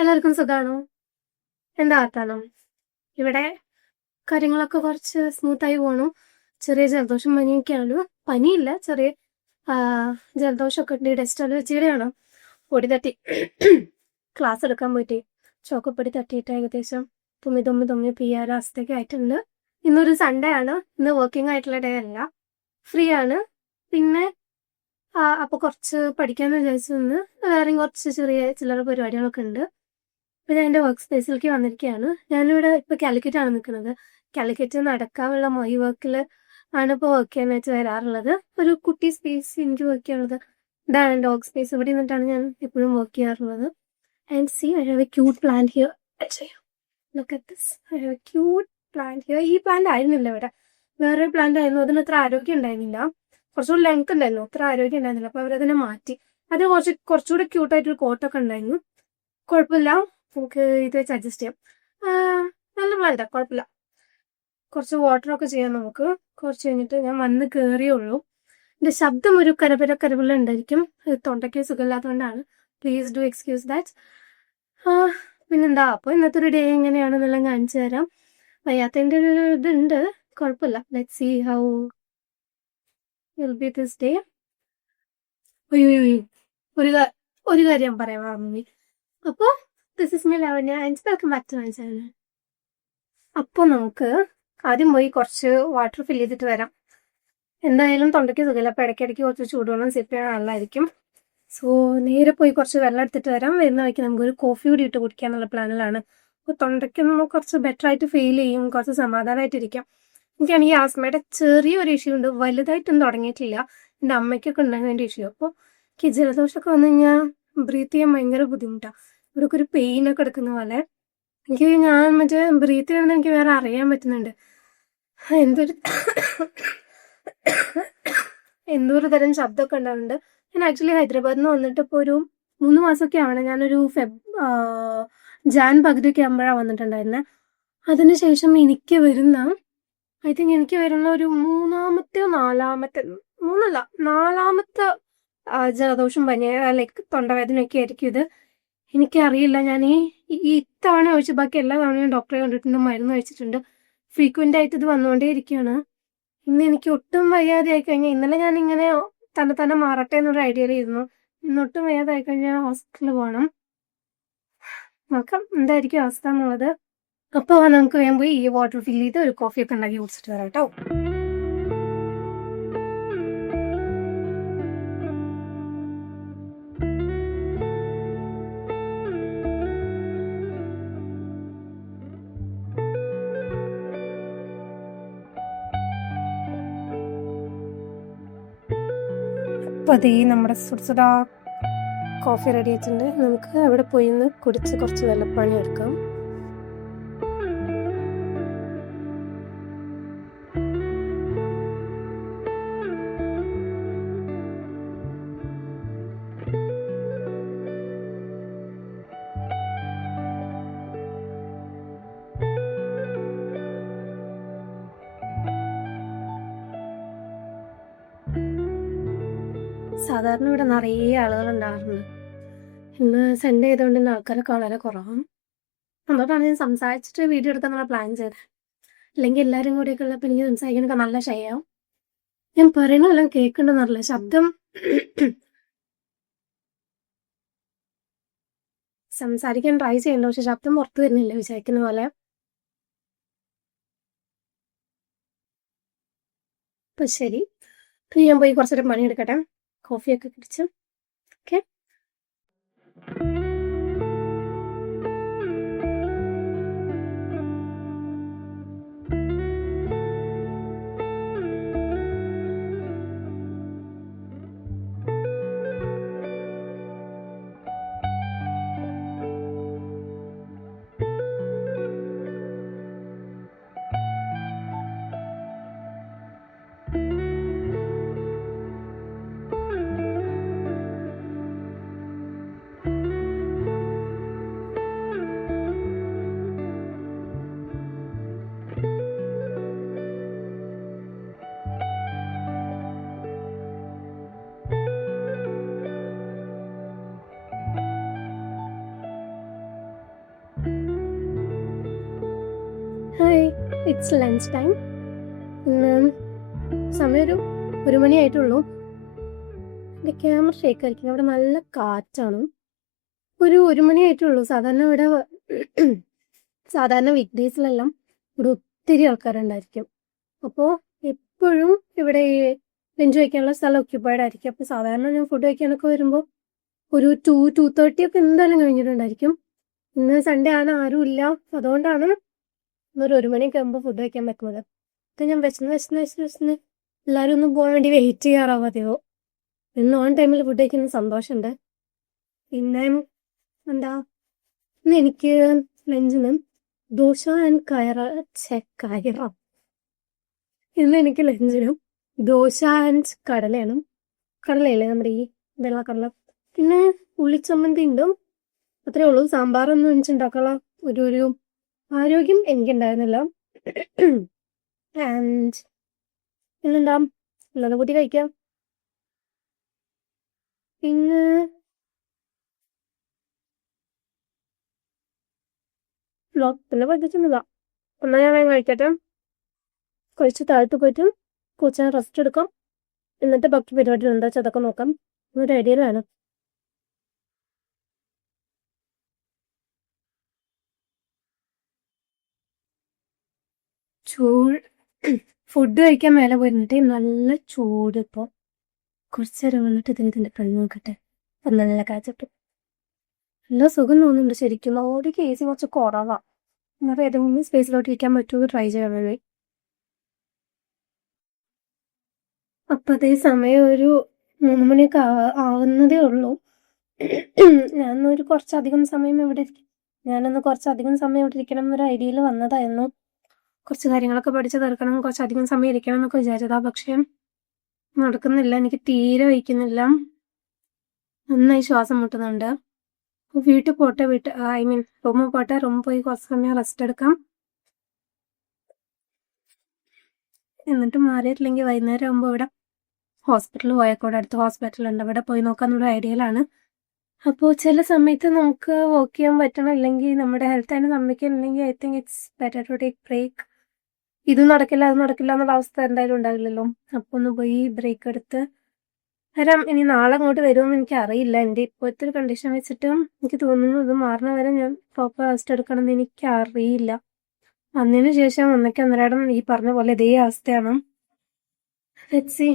എല്ലാവർക്കും സുഖാണോ? എന്താ വർത്താനം? ഇവിടെ കാര്യങ്ങളൊക്കെ കുറച്ച് സ്മൂത്തായി പോണു. ചെറിയ ജലദോഷം പനിയൊക്കെയാണ്. പനിയില്ല, ചെറിയ ആ, ജലദോഷമൊക്കെ ഉണ്ട്. ഡസ്റ്റ് അലർജിയുടെയാണ്. പൊടി തട്ടി ക്ലാസ് എടുക്കാൻ പോയിട്ട് ചോക്കപ്പൊടി തട്ടിയിട്ട് ഏകദേശം തുമ്മി പിയ്യാറ് അവസ്ഥയൊക്കെ ആയിട്ടുണ്ട്. ഇന്നൊരു സൺഡേ ആണ്. ഇന്ന് വർക്കിംഗ് ആയിട്ടുള്ള ഡേ അല്ല, ഫ്രീ ആണ്. പിന്നെ അപ്പോൾ കുറച്ച് പഠിക്കാമെന്ന് വിചാരിച്ചു. നിന്ന് വേറെയും കുറച്ച് ചെറിയ ചില്ലറ പരിപാടികളൊക്കെ ഉണ്ട്. ഇപ്പം ഞാൻ എൻ്റെ വർക്ക് സ്പേസിലേക്ക് വന്നിരിക്കുകയാണ്. ഞാനിവിടെ ഇപ്പോൾ കാലിക്കറ്റാണ് നിൽക്കുന്നത്. കാലിക്കറ്റ് നടക്കാനുള്ള മൊയ് വർക്കിൽ ആണ് ഇപ്പോൾ വർക്ക് ചെയ്യാനായിട്ട് വരാറുള്ളത്. ഒരു കുട്ടി സ്പേസ് എനിക്ക് വർക്ക് ചെയ്യാനുള്ളത്. ഇതാണ് എൻ്റെ വർക്ക് സ്പേസ്. ഇവിടെ നിന്നിട്ടാണ് ഞാൻ എപ്പോഴും വർക്ക് ചെയ്യാറുള്ളത്. And C I have A cute plant here. Look at this. I have A cute plant here. ഈ പ്ലാന്റ് ആയിരുന്നില്ല ഇവിടെ, വേറൊരു പ്ലാന്റ് ആയിരുന്നു. അതിന് അത്ര ആരോഗ്യം ഉണ്ടായിരുന്നില്ല, കുറച്ചുകൂടി ലെങ്ത് ഉണ്ടായിരുന്നു, അത്ര ആരോഗ്യം ഉണ്ടായിരുന്നില്ല. അപ്പോൾ അവരതിനെ മാറ്റി. അത് കുറച്ചുകൂടി ക്യൂട്ടായിട്ടൊരു കോട്ടൊക്കെ ഉണ്ടായിരുന്നു. കുഴപ്പമില്ല, നമുക്ക് ഇത് വെച്ച് അഡ്ജസ്റ്റ് ചെയ്യാം. നല്ല പ്ലാന്റാ, കുഴപ്പമില്ല. കുറച്ച് വാട്ടറൊക്കെ ചെയ്യാം നമുക്ക്. കുറച്ച് കഴിഞ്ഞിട്ട് ഞാൻ വന്ന് കയറിയുള്ളൂ. എൻ്റെ ശബ്ദം ഒരു കരപില ഉണ്ടായിരിക്കും. തൊണ്ടയ്ക്ക് സുഖമില്ലാത്തതുകൊണ്ടാണ്. Please do excuse that. പിന്നെന്താ, അപ്പോൾ ഇന്നത്തെ ഒരു ഡേ എങ്ങനെയാണെന്നെല്ലാം കാണിച്ചു തരാം. വയ്യാത്തതിൻ്റെ ഒരു ഇതുണ്ട്, കുഴപ്പമില്ല. Let's see how will be this day. അയ്യോ, ഒരു കാര്യം പറയാൻ മറന്നു. അപ്പോൾ this is my Lavanya and welcome back to my channel. അപ്പോൾ നമുക്ക് ആദ്യം പോയി കുറച്ച് വാട്ടർ ഫില്ല് ചെയ്തിട്ട് വരാം. എന്തായാലും തൊണ്ടയ്ക്ക് സുഖമില്ല, അപ്പോൾ ഇടയ്ക്കിടയ്ക്ക് കുറച്ച് ചൂടുവെള്ളം സിപ്പ് ചെയ്യാൻ നല്ലതായിരിക്കും. സോ നേരെ പോയി കുറച്ച് വെള്ളം എടുത്തിട്ട് വരാം. വരുന്ന വഴിക്ക് നമുക്കൊരു കോഫി കൂടി ഇട്ട് കുടിക്കാനുള്ള പ്ലാനിലാണ്. അപ്പോൾ തൊണ്ടയ്ക്കൊന്ന് കുറച്ച് ബെറ്റർ ആയിട്ട് ഫീൽ ചെയ്യും, കുറച്ച് സമാധാനമായിട്ടിരിക്കാം. എനിക്കാണെങ്കിൽ ആസ്മയുടെ ചെറിയൊരു ഇഷ്യൂ ഉണ്ട്, വലുതായിട്ടൊന്നും തുടങ്ങിയിട്ടില്ല. എൻ്റെ അമ്മയ്ക്കൊക്കെ ഉണ്ടായിരുന്നതിൻ്റെ ഇഷ്യൂ. അപ്പോൾ എനിക്ക് ജലദോഷമൊക്കെ വന്നു കഴിഞ്ഞാൽ ബ്രീത്ത് ചെയ്യാൻ ഭയങ്കര ബുദ്ധിമുട്ടാണ്. ഇവിടെയൊക്കെ ഒരു പെയിനൊക്കെ എടുക്കുന്ന പോലെ. ഞാൻ മറ്റേ ബ്രീത്ത് ചെയ്യുന്നത് എനിക്ക് വേറെ അറിയാൻ പറ്റുന്നുണ്ട്. എന്തോരു തരം ശബ്ദമൊക്കെ ഉണ്ടാവുന്നുണ്ട്. ഞാൻ ആക്ച്വലി ഹൈദരാബാദിൽ നിന്ന് വന്നിട്ട് ഇപ്പോൾ ഒരു 3 മാസമൊക്കെ ആണ്. ഞാനൊരു ജാൻ പകുതിയൊക്കെ ആകുമ്പോഴാണ് വന്നിട്ടുണ്ടായിരുന്നത്. അതിനുശേഷം എനിക്ക് വരുന്ന ഒരു നാലാമത്തെ ജലദോഷം പനി, ലൈക്ക് തൊണ്ടവേദനയൊക്കെ ആയിരിക്കും ഇത്. എനിക്കറിയില്ല. ഞാൻ ഈ ഇത്തവണ ഒഴിച്ച് ബാക്കി എല്ലാ തവണയും ഡോക്ടറെ കണ്ടിട്ടുണ്ട്, മരുന്ന് കഴിച്ചിട്ടുണ്ട്. ഫ്രീക്വൻ്റ് ആയിട്ട് ഇത് വന്നുകൊണ്ടേ ഇരിക്കുകയാണ്. ഇന്ന് എനിക്ക് ഒട്ടും വയ്യാതെ ആയിക്കഴിഞ്ഞാൽ, ഇന്നലെ ഞാനിങ്ങനെ തന്നെ മാറട്ടെ എന്നൊരു ഐഡിയയിലിരുന്നു. ഇന്നൊട്ടും വയ്യാതെ ആയിക്കഴിഞ്ഞാൽ ഹോസ്പിറ്റലിൽ പോകണം. നോക്കാം എന്തായിരിക്കും അവസ്ഥ എന്നുള്ളത്. അപ്പോൾ നമുക്ക് വേഗം പോയി ഈ വാട്ടർ ഫില്ല് ചെയ്ത് ഒരു കോഫിയൊക്കെ ഉണ്ടാക്കി കുടിച്ചിട്ട് വരാം കേട്ടോ. അപ്പോൾ അതേ നമ്മുടെ സുഡസുഡാ കോഫി റെഡി ആയിട്ടുണ്ട്. നമുക്ക് അവിടെ പോയി നിന്ന് കുടിച്ച് കുറച്ച് വെള്ളപ്പാനി എടുക്കാം. സാധാരണ ഇവിടെ നിറയെ ആളുകളുണ്ടാവാറുണ്ട്. ഇന്ന് സൺഡേ ആയതുകൊണ്ട് ഇന്ന് ആൾക്കാരൊക്കെ വളരെ കുറവാണ്. അതുകൊണ്ടാണ് ഞാൻ സംസാരിച്ചിട്ട് വീഡിയോ എടുക്കാന്നുള്ള പ്ലാൻ ചെയ്തത്. അല്ലെങ്കിൽ എല്ലാവരും കൂടിയൊക്കെ ഉള്ളപ്പോൾ എനിക്ക് സംസാരിക്കാനൊക്കെ നല്ല ഷൈയാവും. ഞാൻ പറയണതെല്ലാം കേൾക്കണ്ടെന്നറിയില്ല, ശബ്ദം സംസാരിക്കാൻ ട്രൈ ചെയ്യണ്ട, പക്ഷെ ശബ്ദം പുറത്തു വരുന്നില്ല വിചാരിക്കുന്ന പോലെ. അപ്പം ശരി, ഞാൻ പോയി കുറച്ചേരം പണിയെടുക്കട്ടെ, കോഫിയൊക്കെ കുടിച്ച്. ഓക്കെ. It's lunch time. സമയം ഒരു മണിയായിട്ടുള്ളൂ. എൻ്റെ ക്യാമറ ഷേക്ക് ആയിരിക്കും, അവിടെ നല്ല കാറ്റാണ്. ഒരു മണിയായിട്ടുള്ളൂ. സാധാരണ വീക്ക് ഡേയ്സിലെല്ലാം ഇവിടെ ഒത്തിരി ആൾക്കാരുണ്ടായിരിക്കും. അപ്പോൾ എപ്പോഴും ഇവിടെ ലഞ്ച് കഴിക്കാനുള്ള സ്ഥലം ഒക്യുപ്പൈഡ് ആയിരിക്കും. അപ്പോൾ സാധാരണ ഞാൻ ഫുഡ് കഴിക്കാനൊക്കെ വരുമ്പോൾ ഒരു 2:30 ഒക്കെ എന്തായാലും കഴിഞ്ഞിട്ടുണ്ടായിരിക്കും. ഇന്ന് സൺഡേ ആണ്, ആരും ഇല്ല. അതുകൊണ്ടാണ് ഒരു മണിയൊക്കെ ആകുമ്പോൾ ഫുഡ് കഴിക്കാൻ പറ്റുന്നത്. അപ്പം ഞാൻ വിശന്ന് എല്ലാവരും ഒന്ന് പോകാൻ വേണ്ടി വെയിറ്റ് ചെയ്യാറാ പതിവ്. ഇന്ന് ഓൺ ടൈമിൽ ഫുഡ് കഴിക്കുന്ന സന്തോഷമുണ്ട്. പിന്നെ എന്താ, ഇന്ന് എനിക്ക് ലഞ്ചിന് ദോശ ആൻഡ് കയറ. ഇന്ന് എനിക്ക് ലഞ്ചിനും ദോശ ആൻഡ് കടലയാണ്. കടലയല്ലേ നമ്മുടെ ഈ വെള്ളക്കടല. പിന്നെ ഉള്ളിച്ചമ്മന്തി ഉണ്ട്. അത്രേ ഉള്ളൂ. സാമ്പാറൊന്നും വെച്ചുണ്ടാക്കാനുള്ള ഒരു ആരോഗ്യം എനിക്കുണ്ടായിരുന്നില്ല. ആൻഡ് പിന്നെന്താ, ഉള്ളത് കൂട്ടി കഴിക്കാം. പിന്നെ പിന്നെ പറ്റിച്ചൊന്നുമില്ല. എന്നാൽ ഞാൻ വേഗം കഴിക്കട്ടെ. കഴിച്ച് താഴത്ത് പോയിട്ട് കുറച്ച് റെസ്റ്റ് എടുക്കാം. എന്നിട്ട് ബാക്കി പരിപാടി എന്താ വെച്ചാൽ അതൊക്കെ നോക്കാം. ഒരു ഐഡിയയിലാണ്. ഫുഡ് കഴിക്കാൻ മേലെ പോയിരുന്നിട്ട് നല്ല ചൂട്. ഇപ്പോൾ കുറച്ച് നേരം വന്നിട്ട് ഇതിൻ്റെ ഫ്രണ്ട് നോക്കട്ടെ. അപ്പം നല്ല കാച്ചിട്ട് നല്ല സുഖം തോന്നുന്നുണ്ട് ശരിക്കും. ഓടി കേസ് കുറച്ച് കുറവാ. എന്നാൽ ഏതെങ്കിലും സ്പേസിലോട്ട് ഇരിക്കാൻ പറ്റുമോ ട്രൈ ചെയ്യാൻ വേണ്ടി. അപ്പം അതേ സമയം ഒരു 3 മണിയൊക്കെ ആവുന്നതേ ഉള്ളൂ. ഞാനൊന്ന് കുറച്ചധികം സമയം ഇവിടെ ഇരിക്കണം എന്നൊരു ഐഡിയയിൽ വന്നതായിരുന്നു. കുറച്ച് കാര്യങ്ങളൊക്കെ പഠിച്ച് തീർക്കണം, കുറച്ചധികം സമയം ഇരിക്കണം എന്നൊക്കെ വിചാരിച്ചതാ. പക്ഷേ നടക്കുന്നില്ല. എനിക്ക് തീരെ വയ്ക്കുന്നില്ല. നന്നായി ശ്വാസം മുട്ടുന്നുണ്ട്. വീട്ടിൽ പോട്ടെ, റൂമിൽ പോട്ടെ. റൂമിൽ പോയി കുറച്ച് സമയം റെസ്റ്റ് എടുക്കാം. എന്നിട്ട് മാറിയിട്ടില്ലെങ്കിൽ വൈകുന്നേരം ആകുമ്പോൾ ഇവിടെ ഹോസ്പിറ്റലിൽ പോയേക്കോടെ. അടുത്ത ഹോസ്പിറ്റലുണ്ട്, അവിടെ പോയി നോക്കാമെന്നുള്ള ഐഡിയയിലാണ്. അപ്പോൾ ചില സമയത്ത് നമുക്ക് വർക്ക് ചെയ്യാൻ പറ്റണം, അല്ലെങ്കിൽ നമ്മുടെ ഹെൽത്ത് അതിന് സമ്മതിക്കുന്നില്ലെങ്കിൽ I think it's better to take break. ഇത് നടക്കില്ല അത് നടക്കില്ല എന്നുള്ള അവസ്ഥ എന്തായാലും ഉണ്ടാവില്ലല്ലോ. അപ്പോൾ ഒന്ന് പോയി ബ്രേക്ക് എടുത്ത് വരാം. ഇനി നാളെ അങ്ങോട്ട് വരുമെന്ന് എനിക്ക് അറിയില്ല. എൻ്റെ ഇപ്പോഴത്തെ ഒരു കണ്ടീഷൻ വെച്ചിട്ട് എനിക്ക് തോന്നുന്നു ഇത് മാറുന്ന വരെ ഞാൻ പ്രോപ്പർ റെസ്റ്റ് എടുക്കണമെന്ന് എനിക്ക് അറിയില്ല. വന്നതിന് ശേഷം അന്നേരം ഈ പറഞ്ഞ പോലെ ഇതേ അവസ്ഥയാണ്. Let's see.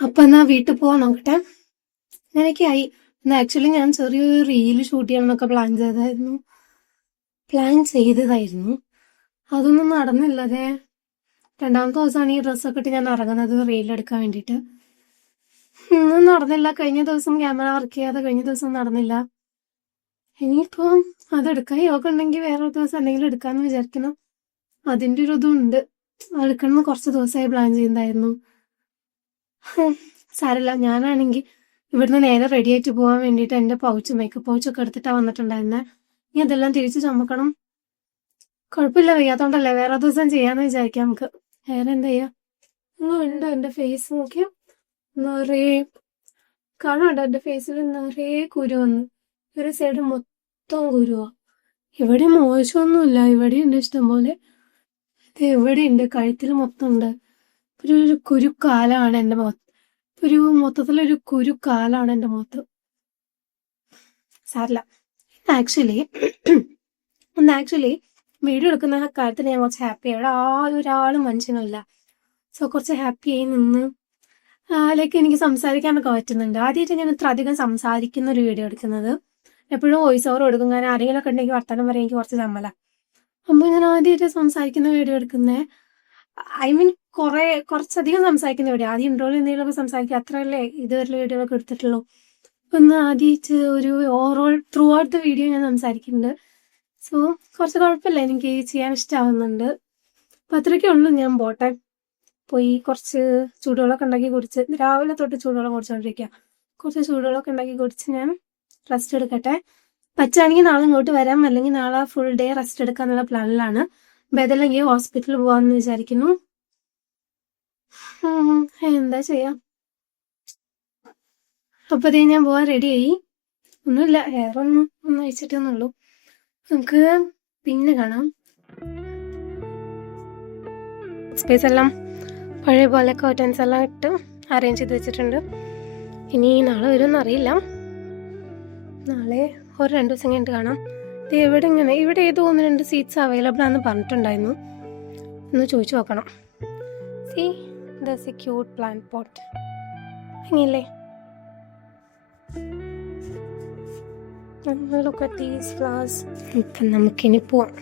അപ്പം എന്നാ വീട്ടിൽ പോവാൻ നോക്കട്ടെ. അങ്ങനെയൊക്കെയായി. ആക്ച്വലി ഞാൻ ചെറിയൊരു റീല് ഷൂട്ട് ചെയ്യണമെന്നൊക്കെ പ്ലാൻ ചെയ്തതായിരുന്നു. അതൊന്നും നടന്നില്ലതേ. 2ാമത്തെ ദിവസമാണ് ഈ ഡ്രസ്സൊക്കെ ഇട്ട് ഞാൻ ഇറങ്ങുന്നത് റീലെടുക്കാൻ വേണ്ടിയിട്ട്. ഒന്നും നടന്നില്ല. കഴിഞ്ഞ ദിവസം ക്യാമറ വർക്ക് ചെയ്യാതെ കഴിഞ്ഞ ദിവസം നടന്നില്ല. ഇനിയിപ്പം അതെടുക്കാൻ യോഗ ഉണ്ടെങ്കിൽ വേറൊരു ദിവസം എന്തെങ്കിലും എടുക്കാമെന്ന് വിചാരിക്കണം. അതിൻ്റെ ഒരു ഇതുണ്ട്. എടുക്കണമെന്ന് കുറച്ച് ദിവസമായി പ്ലാൻ ചെയ്യുന്നതായിരുന്നു. സാരമില്ല. ഞാനാണെങ്കിൽ ഇവിടുന്ന് നേരെ റെഡി ആയിട്ട് പോകാൻ വേണ്ടിയിട്ട് എൻ്റെ മേക്കപ്പ് പൗച്ചൊക്കെ എടുത്തിട്ടാണ് വന്നിട്ടുണ്ടായിരുന്നത്. ഇനി അതെല്ലാം തിരിച്ച് ചുമക്കണം. കുഴപ്പമില്ല, വയ്യാത്തോണ്ടല്ലേ. വേറെ ദിവസം ചെയ്യാന്ന് വിചാരിക്കാം നമുക്ക്. വേറെ എന്താ ചെയ്യാ. ഉണ്ട് എൻ്റെ ഫേസ് നോക്കിയാൽ നിറയെ കാണാണ്ടോ. എൻ്റെ ഫേസിൽ നിറയെ കുരു വന്നു. ഒരു സൈഡ് മൊത്തം കുരുവാ. ഇവിടെ മോശമൊന്നുമില്ല, ഇവിടെ ഉണ്ട് ഇഷ്ടംപോലെ. ഇത് എവിടെ ഉണ്ട്, കഴുത്തിൽ മൊത്തം ഉണ്ട്. ഒരു കുരുക്കാലാണ് എൻ്റെ മുഖത്ത്. മൊത്തത്തിലൊരു കുരുക്കാലാണ് എൻ്റെ മുഖത്ത്. സാരില്ല. ആക്ച്വലി വീഡിയോ എടുക്കുന്ന കാര്യത്തിൽ ഞാൻ കുറച്ച് ഹാപ്പിയാണ്. ഒരാളും മനുഷ്യനല്ല. സോ കുറച്ച് ഹാപ്പിയായി നിന്ന് ലൈക്ക് എനിക്ക് സംസാരിക്കാനൊക്കെ പറ്റുന്നുണ്ട്. ആദ്യമായിട്ട് ഞാൻ ഇത്ര അധികം സംസാരിക്കുന്ന ഒരു വീഡിയോ എടുക്കുന്നത്. എപ്പോഴും വോയിസ് ഓവർ കൊടുക്കും. ഞാൻ ആരെങ്കിലുമൊക്കെ ഉണ്ടെങ്കിൽ വർത്തമാനം പറയാൻ എനിക്ക് കുറച്ച് ചമ്മല. അപ്പോൾ ഞാൻ ആദ്യമായിട്ട് സംസാരിക്കുന്ന വീഡിയോ എടുക്കുന്നത്. കുറച്ചധികം സംസാരിക്കുന്ന വീഡിയോ. ആദ്യം ഇൻട്രോയിൽ എന്തെങ്കിലുമൊക്കെ സംസാരിക്കുക, അത്രയല്ലേ ഇതുവരെ വീഡിയോകളൊക്കെ എടുത്തിട്ടുള്ളൂ. ഒന്ന് ആദ്യമായിട്ട് ഒരു overall through out the video ഞാൻ സംസാരിക്കുന്നുണ്ട്. സോ കുറച്ച് കുഴപ്പമില്ല, എനിക്ക് ചെയ്യാൻ ഇഷ്ടമാവുന്നുണ്ട്. അപ്പം അത്രയൊക്കെ ഉള്ളൂ. ഞാൻ പോയി കുറച്ച് ചൂടുവെള്ളമൊക്കെ ഉണ്ടാക്കി കുടിച്ച്, രാവിലെ തൊട്ട് ചൂടുവെള്ളം കുടിച്ചുകൊണ്ടിരിക്കുക. കുറച്ച് ചൂടുവെള്ളമൊക്കെ ഉണ്ടാക്കി കുടിച്ച് ഞാൻ റെസ്റ്റ് എടുക്കട്ടെ. പറ്റുകയാണെങ്കിൽ നാളെ ഇങ്ങോട്ട് വരാം, അല്ലെങ്കിൽ നാളെ ഫുൾ ഡേ റെസ്റ്റ് എടുക്കാന്നുള്ള പ്ലാനിലാണ്. ബേദല്ലെങ്കിൽ ഹോസ്പിറ്റലിൽ പോകാമെന്ന് വിചാരിക്കുന്നു. എന്താ ചെയ്യാം. അപ്പോഴത്തേ ഞാൻ പോകാൻ റെഡിയായി. ഒന്നുമില്ല, ഹെയർ ഒന്ന് അയച്ചിട്ടെന്നുള്ളൂ. നമുക്ക് പിന്നെ കാണാം. സ്പേസ് എല്ലാം പഴയ പോലെ കർട്ടൻസ് എല്ലാം ഇട്ട് അറേഞ്ച് ചെയ്ത് വെച്ചിട്ടുണ്ട്. ഇനി നാളെ വരുമെന്ന് അറിയില്ല. നാളെ ഒരു 2 ദിവസം കഴിഞ്ഞിട്ട് കാണാം. ഇത് ഇവിടെ ഏതോ 1-2 സീറ്റ്സ് അവൈലബിൾ ആണെന്ന് പറഞ്ഞിട്ടുണ്ടായിരുന്നു. ഒന്ന് ചോദിച്ചു നോക്കണം. See this a cute plant pot. അങ്ങനെയല്ലേ? Look at these flowers. ഇപ്പം നമുക്കിനി പോവാം.